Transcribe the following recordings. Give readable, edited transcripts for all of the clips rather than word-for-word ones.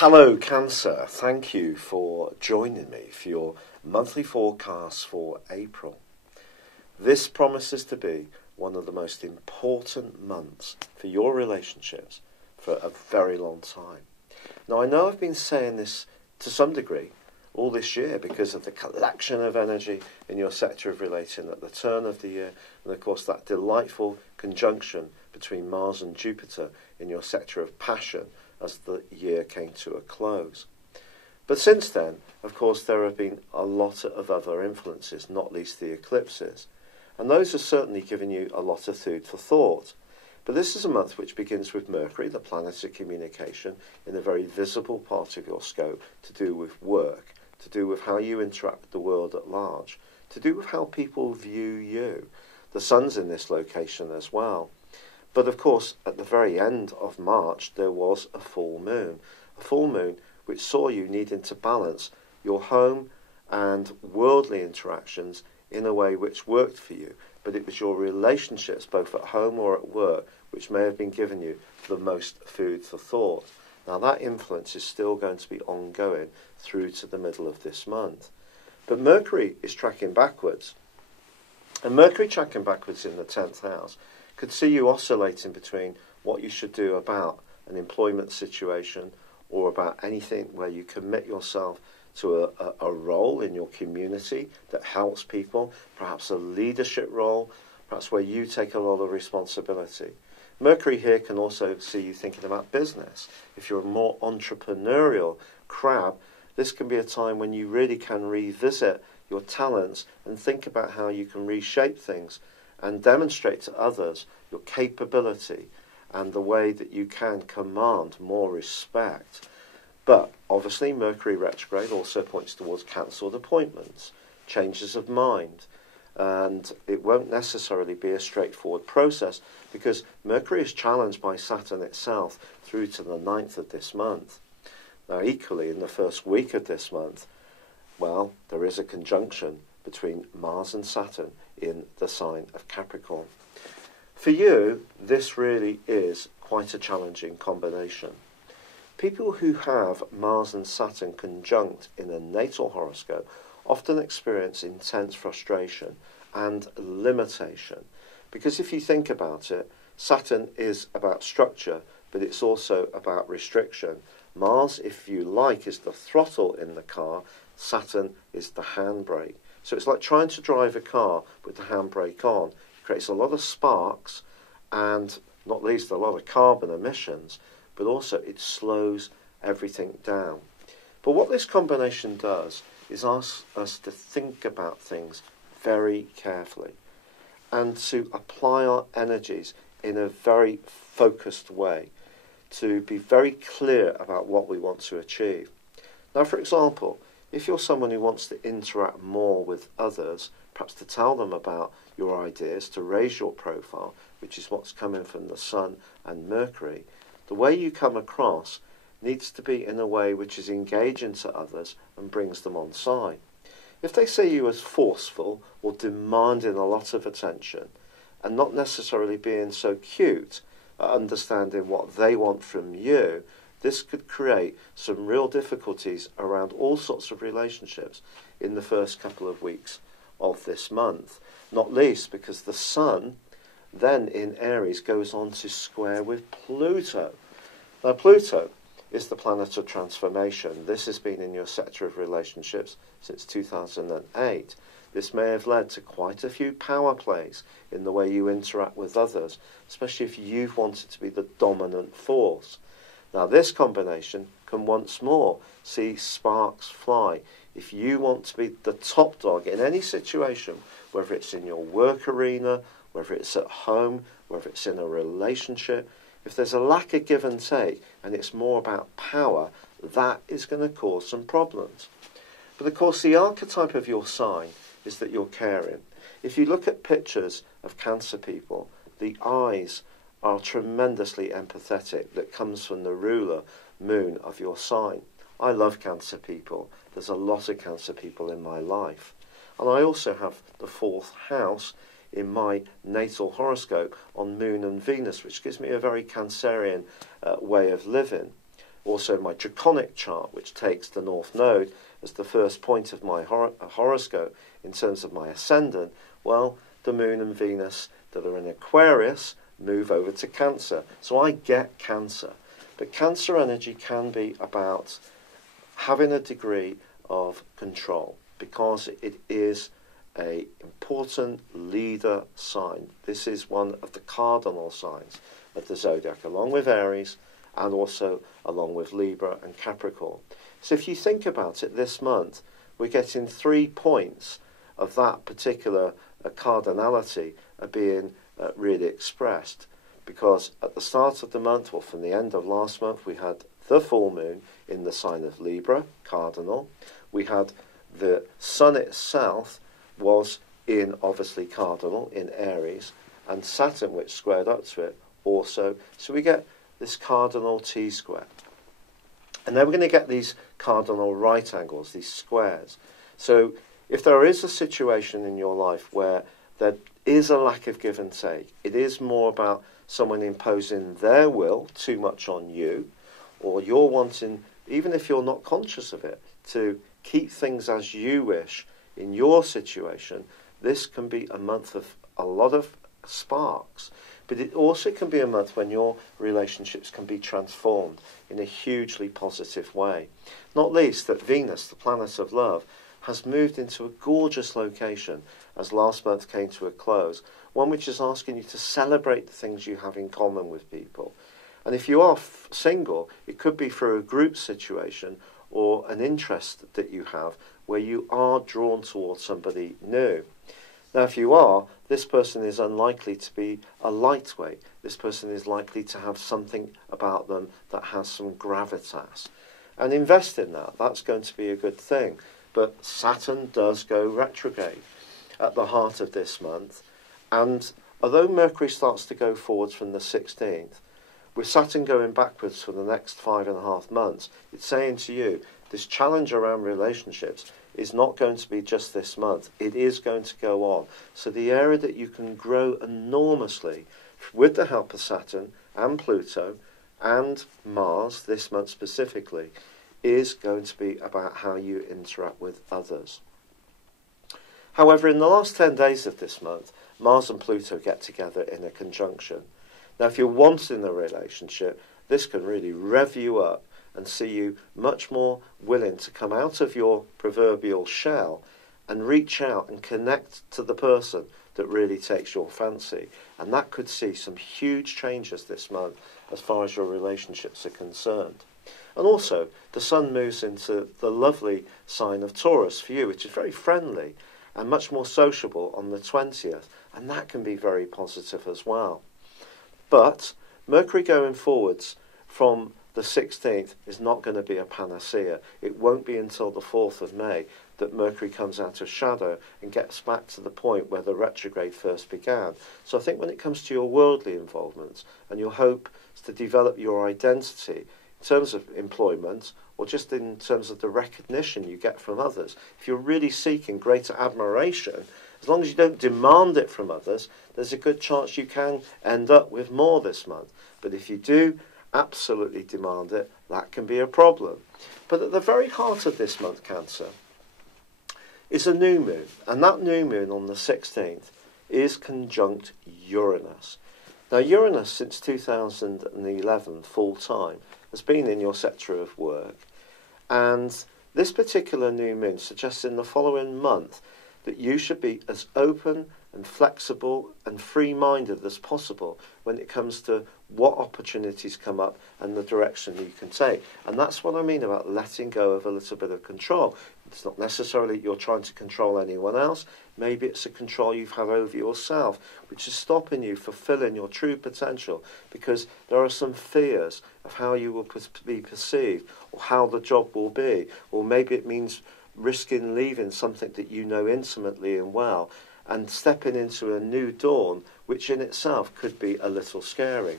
Hello Cancer, thank you for joining me for your monthly forecast for April. This promises to be one of the most important months for your relationships for a very long time. Now I know I've been saying this to some degree all this year because of the collection of energy in your sector of relating at the turn of the year, and of course that delightful conjunction between Mars and Jupiter in your sector of passion as the year came to a close. But since then, of course, there have been a lot of other influences, not least the eclipses, and those have certainly given you a lot of food for thought. But this is a month which begins with Mercury, the planet of communication, in a very visible part of your scope, to do with work, to do with how you interact with the world at large, to do with how people view you. The Sun's in this location as well. But of course, at the very end of March, there was a full moon which saw you needing to balance your home and worldly interactions in a way which worked for you. But it was your relationships, both at home or at work, which may have been giving you the most food for thought. Now that influence is still going to be ongoing through to the middle of this month. But Mercury is tracking backwards. And Mercury tracking backwards in the 10th house could see you oscillating between what you should do about an employment situation or about anything where you commit yourself to a role in your community that helps people, perhaps a leadership role, perhaps where you take a lot of responsibility. Mercury here can also see you thinking about business. If you're a more entrepreneurial crab, this can be a time when you really can revisit your talents and think about how you can reshape things and demonstrate to others your capability and the way that you can command more respect. But obviously Mercury retrograde also points towards cancelled appointments, changes of mind, and it won't necessarily be a straightforward process because Mercury is challenged by Saturn itself through to the 9th of this month. Now equally in the first week of this month, well, there is a conjunction between Mars and Saturn in the sign of Capricorn. For you, this really is quite a challenging combination. People who have Mars and Saturn conjunct in a natal horoscope often experience intense frustration and limitation. Because if you think about it, Saturn is about structure, but it's also about restriction. Mars, if you like, is the throttle in the car. Saturn is the handbrake. So it's like trying to drive a car with the handbrake on. It creates a lot of sparks and, not least, a lot of carbon emissions, but also it slows everything down. But what this combination does is ask us to think about things very carefully and to apply our energies in a very focused way, to be very clear about what we want to achieve. Now, for example, if you're someone who wants to interact more with others, perhaps to tell them about your ideas, to raise your profile, which is what's coming from the Sun and Mercury, the way you come across needs to be in a way which is engaging to others and brings them on side. If they see you as forceful or demanding a lot of attention and not necessarily being so cute at understanding what they want from you, this could create some real difficulties around all sorts of relationships in the first couple of weeks of this month. Not least because the Sun then in Aries goes on to square with Pluto. Now Pluto is the planet of transformation. This has been in your sector of relationships since 2008. This may have led to quite a few power plays in the way you interact with others, especially if you've wanted to be the dominant force. Now this combination can once more see sparks fly. If you want to be the top dog in any situation, whether it's in your work arena, whether it's at home, whether it's in a relationship, if there's a lack of give and take and it's more about power, that is going to cause some problems. But of course the archetype of your sign is that you're caring. If you look at pictures of Cancer people, the eyes are tremendously empathetic. That comes from the ruler moon of your sign. I love Cancer people. There's a lot of Cancer people in my life. And I also have the 4th house in my natal horoscope on Moon and Venus, which gives me a very Cancerian way of living. also my draconic chart, which takes the North Node as the first point of my horoscope in terms of my ascendant, well, the Moon and Venus that are in Aquarius move over to Cancer. So I get Cancer. But Cancer energy can be about having a degree of control because it is an important leader sign. This is one of the cardinal signs of the zodiac, along with Aries and also along with Libra and Capricorn. So if you think about it, this month we're getting 3 points of that particular cardinality are being really expressed, because at the start of the month, or from the end of last month, we had the full moon in the sign of Libra, cardinal. We had the sun itself was in, obviously, cardinal, in Aries, and Saturn, which squared up to it, also. So we get this cardinal T-square. And then we're going to get these cardinal right angles, these squares. So if there is a situation in your life where there is a lack of give and take, it is more about someone imposing their will too much on you, or you're wanting, even if you're not conscious of it, to keep things as you wish in your situation, this can be a month of a lot of sparks. But it also can be a month when your relationships can be transformed in a hugely positive way. Not least that Venus, the planet of love, has moved into a gorgeous location as last month came to a close, one which is asking you to celebrate the things you have in common with people. And if you are single, it could be for a group situation or an interest that you have where you are drawn towards somebody new. Now, if you are, this person is unlikely to be a lightweight. This person is likely to have something about them that has some gravitas. And invest in that. That's going to be a good thing. But Saturn does go retrograde at the heart of this month. And although Mercury starts to go forwards from the 16th, with Saturn going backwards for the next 5.5 months, it's saying to you, this challenge around relationships is not going to be just this month. It is going to go on. So the area that you can grow enormously with the help of Saturn and Pluto and Mars, this month specifically, is going to be about how you interact with others. However, in the last 10 days of this month, Mars and Pluto get together in a conjunction. Now, if you're wanting a relationship, this can really rev you up and see you much more willing to come out of your proverbial shell and reach out and connect to the person that really takes your fancy. And that could see some huge changes this month as far as your relationships are concerned. And also, the sun moves into the lovely sign of Taurus for you, which is very friendly and much more sociable on the 20th. And that can be very positive as well. But Mercury going forwards from the 16th is not going to be a panacea. It won't be until the 4th of May that Mercury comes out of shadow and gets back to the point where the retrograde first began. So I think when it comes to your worldly involvements and your hope to develop your identity in terms of employment or just in terms of the recognition you get from others, if you're really seeking greater admiration, as long as you don't demand it from others, there's a good chance you can end up with more this month. But if you do absolutely demand it, that can be a problem. But at the very heart of this month, Cancer, is a new moon. And that new moon on the 16th is conjunct Uranus. Now, Uranus, since 2011, full-time, has been in your sector of work. And this particular new moon suggests in the following month that you should be as open and flexible and free-minded as possible when it comes to what opportunities come up and the direction you can take. And that's what I mean about letting go of a little bit of control. It's not necessarily you're trying to control anyone else. Maybe it's a control you've had over yourself, which is stopping you fulfilling your true potential because there are some fears of how you will be perceived or how the job will be. Or maybe it means risking leaving something that you know intimately and well and stepping into a new dawn, which in itself could be a little scary.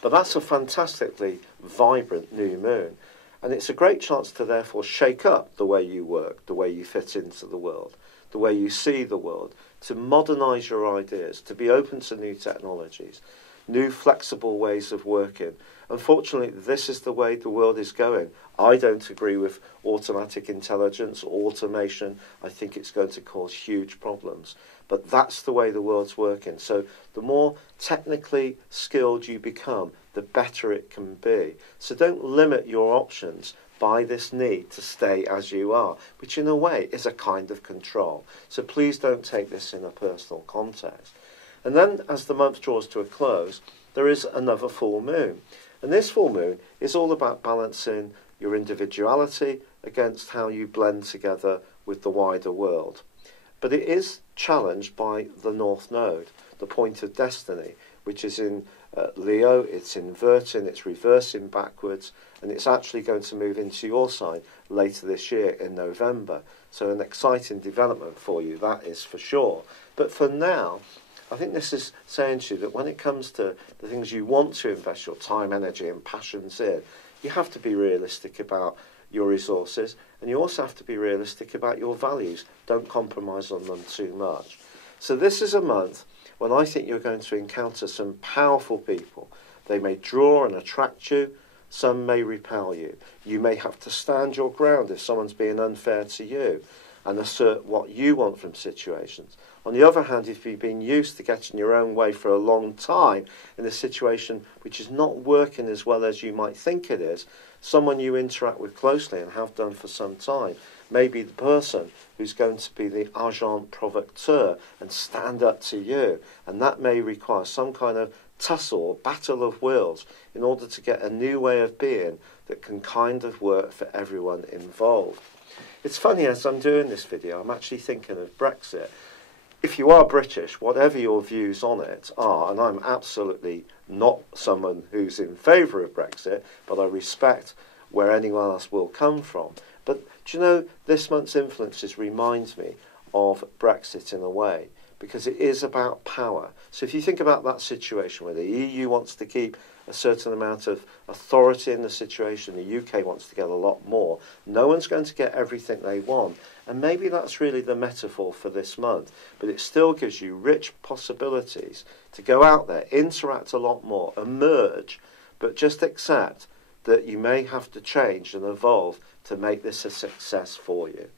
But that's a fantastically vibrant new moon. And it's a great chance to therefore shake up the way you work, the way you fit into the world, the way you see the world, to modernise your ideas, to be open to new technologies, new flexible ways of working. Unfortunately, this is the way the world is going. I don't agree with automatic intelligence or automation. I think it's going to cause huge problems. But that's the way the world's working. So the more technically skilled you become, the better it can be. So don't limit your options by this need to stay as you are, which in a way is a kind of control. So please don't take this in a personal context. And then as the month draws to a close, there is another full moon. And this full moon is all about balancing your individuality against how you blend together with the wider world. But it is challenged by the North Node, the point of destiny, which is in Leo. It's inverting, it's reversing backwards, and it's actually going to move into your sign later this year in November. So an exciting development for you, that is for sure. But for now, I think this is saying to you that when it comes to the things you want to invest your time, energy and passions in, you have to be realistic about your resources, and you also have to be realistic about your values. Don't compromise on them too much. So this is a month when I think you're going to encounter some powerful people. They may draw and attract you, some may repel you. You may have to stand your ground if someone's being unfair to you and assert what you want from situations. On the other hand, if you've been used to getting your own way for a long time in a situation which is not working as well as you might think it is, someone you interact with closely and have done for some time may be the person who's going to be the agent provocateur and stand up to you. And that may require some kind of tussle or battle of wills in order to get a new way of being that can kind of work for everyone involved. It's funny, as I'm doing this video, I'm actually thinking of Brexit. If you are British, whatever your views on it are, and I'm absolutely not someone who's in favour of Brexit, but I respect where anyone else will come from. But do you know, this month's influences reminds me of Brexit in a way, because it is about power. So if you think about that situation where the EU wants to keep a certain amount of authority in the situation, the UK wants to get a lot more, no one's going to get everything they want. And maybe that's really the metaphor for this month, but it still gives you rich possibilities to go out there, interact a lot more, emerge, but just accept that you may have to change and evolve to make this a success for you.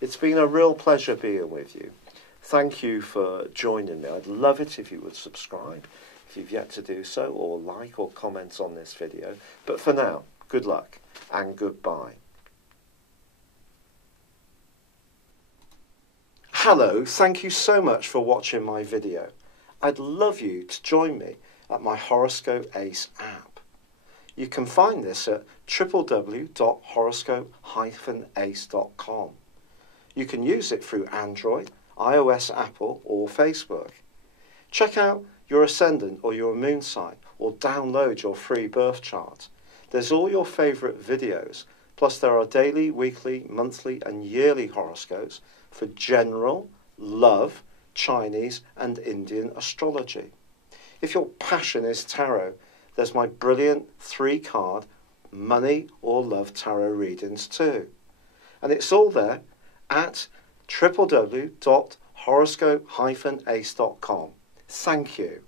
It's been a real pleasure being with you. Thank you for joining me. I'd love it if you would subscribe, if you've yet to do so, or like or comment on this video. But for now, good luck and goodbye. Hello, thank you so much for watching my video. I'd love you to join me at my Horoscope Ace app. You can find this at www.horoscope-ace.com. You can use it through Android, iOS, Apple or Facebook. Check out your ascendant or your moon sign or download your free birth chart. There's all your favourite videos, plus there are daily, weekly, monthly and yearly horoscopes for general, love, Chinese and Indian astrology. If your passion is tarot, there's my brilliant 3-card money or love tarot readings too. And it's all there at www.horoscope-ace.com. Thank you.